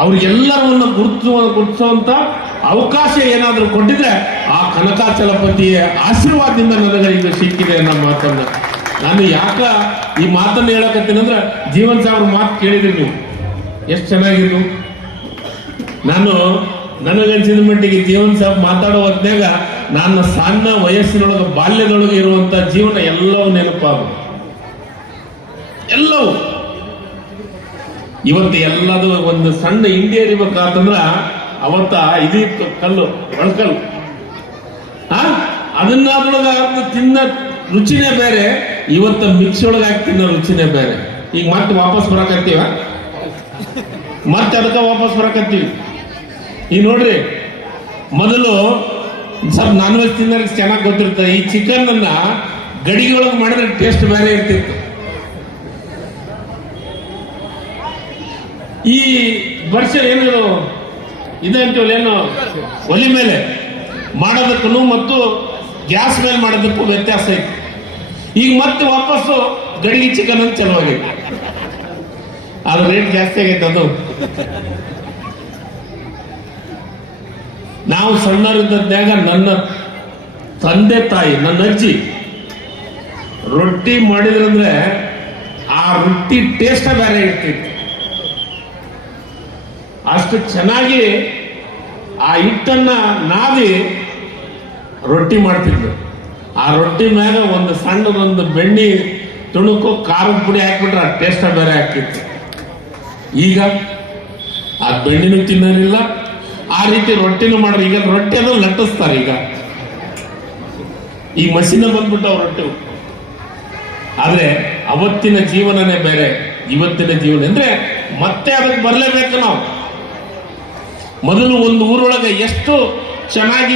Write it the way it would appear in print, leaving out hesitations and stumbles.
ಅವ್ರಿಗೆಲ್ಲರನ್ನ ಗುರುತಿಸುವಂತ ಅವಕಾಶ ಏನಾದರೂ ಕೊಟ್ಟಿದ್ರೆ ಆ ಕನಕಾಚಲಪತಿಯ ಆಶೀರ್ವಾದದಿಂದ ನನಗೆ ಇದು ಸಿಕ್ಕಿದೆ ಅನ್ನೋ ಮಾತನ್ನ ನಾನು ಈ ಮಾತನ್ನ ಹೇಳಕತ್ತೀನಂದ್ರೆ ಜೀವನ್ ಸಾವ್ರ ಮಾತು ಕೇಳಿದ್ರಿ ನೀವು ಎಷ್ಟು ಚೆನ್ನಾಗಿದ್ದು. ನನಗನ್ಸಿದ ಮಟ್ಟಿಗೆ ಜೀವನ್ ಸಾಬ್ ಮಾತಾಡೋ ಹೊತ್ನಾಗ ನನ್ನ ಸಣ್ಣ ವಯಸ್ಸಿನೊಳಗೆ ಬಾಲ್ಯದೊಳಗೆ ಇರುವಂತ ಜೀವನ ಎಲ್ಲವೂ ನೆನಪಾಗ ಎಲ್ಲವೂ ಇವತ್ತು ಎಲ್ಲದು ಒಂದು ಸಣ್ಣ ಇಂಡಿಯಾ ಇರ್ಬೇಕಾತಂದ್ರ ಅವತ್ತ ಇದಿತ್ತು ಕಲ್ಲು ಒಳಕಲ್ಲು ಅದನ್ನೊಳಗ ತಿನ್ನ ರುಚಿನೇ ಬೇರೆ, ಇವತ್ತ ಮಿಕ್ಸಿ ಒಳಗೆ ಹಾಕಿ ತಿನ್ನೋ ರುಚಿನೇ ಬೇರೆ. ಈಗ ಮತ್ತೆ ವಾಪಸ್ ಬರಕತ್ತೀವ, ಮತ್ತೆ ಅದಕ್ಕೆ ವಾಪಸ್ ಬರಕತ್ತೀವಿ. ಈಗ ನೋಡ್ರಿ, ಮೊದಲು ಸ್ವಲ್ಪ ನಾನ್ ವೆಜ್ ತಿನ್ನೋರಿಗೆ ಚೆನ್ನಾಗಿ ಗೊತ್ತಿರ್ತದೆ. ಈ ಚಿಕನ್ ಅನ್ನ ಗಡಿಗಳೊಳಗೆ ಮಾಡಿದ್ರೆ ಟೇಸ್ಟ್ ಬೇರೆ ಇರ್ತಿತ್ತು. ಈ ವರ್ಷ ಏನು ಇದಂತೀವಲ್ಲ, ಏನು ಒಲಿ ಮೇಲೆ ಮಾಡೋದಕ್ಕೂ ಮತ್ತು ಗ್ಯಾಸ್ ಮೇಲೆ ಮಾಡೋದಕ್ಕೂ ವ್ಯತ್ಯಾಸ ಐತಿ. ಈಗ ಮತ್ತೆ ವಾಪಸ್ಸು ಗಡಿಗೆ ಚಿಕನ್ ಅಂತ ಚಲುವಾಗೈತಿ, ಅದು ರೇಟ್ ಜಾಸ್ತಿ ಆಗೈತೆ. ಅದು ನಾವು ಸಣ್ಣರಿದ್ದಾಗ ನನ್ನ ತಂದೆ ತಾಯಿ, ನನ್ನ ಅಜ್ಜಿ ರೊಟ್ಟಿ ಮಾಡಿದ್ರಂದ್ರೆ ಆ ರೊಟ್ಟಿ ಟೇಸ್ಟ್ ಬೇರೆ ಇರ್ತಿತ್ತು. ಅಷ್ಟು ಚೆನ್ನಾಗಿ ಆ ಹಿಟ್ಟನ್ನ ನಾದಿ ರೊಟ್ಟಿ ಮಾಡ್ತಿದ್ರು. ಆ ರೊಟ್ಟಿ ಮ್ಯಾಗ ಒಂದು ಸಣ್ಣದೊಂದು ಬೆಣ್ಣೆ ತುಣುಕು ಖಾರದ ಪುಡಿ ಹಾಕ್ಬಿಟ್ರೆ ಆ ಟೇಸ್ಟ್ ಬೇರೆ ಆಗ್ತಿತ್ತು. ಈಗ ಆ ಬೆಣ್ಣಿನೂ ತಿನ್ನೋರಿಲ್ಲ, ಆ ರೀತಿ ರೊಟ್ಟಿನೂ ಮಾಡ್ರಿ. ಈಗ ರೊಟ್ಟಿಯನ್ನು ಲಟ್ಟಿಸ್ತಾರೆ. ಈ ಮಷೀನ್ ಬಂದ್ಬಿಟ್ಟು ರೊಟ್ಟಿ. ಆದ್ರೆ ಅವತ್ತಿನ ಜೀವನನೇ ಬೇರೆ, ಇವತ್ತಿನ ಜೀವನ ಅಂದ್ರೆ ಮತ್ತೆ ಅದಕ್ಕೆ ಬರಲೇಬೇಕು ನಾವು. ಮೊದಲು ಒಂದು ಊರೊಳಗೆ ಎಷ್ಟು ಚೆನ್ನಾಗಿ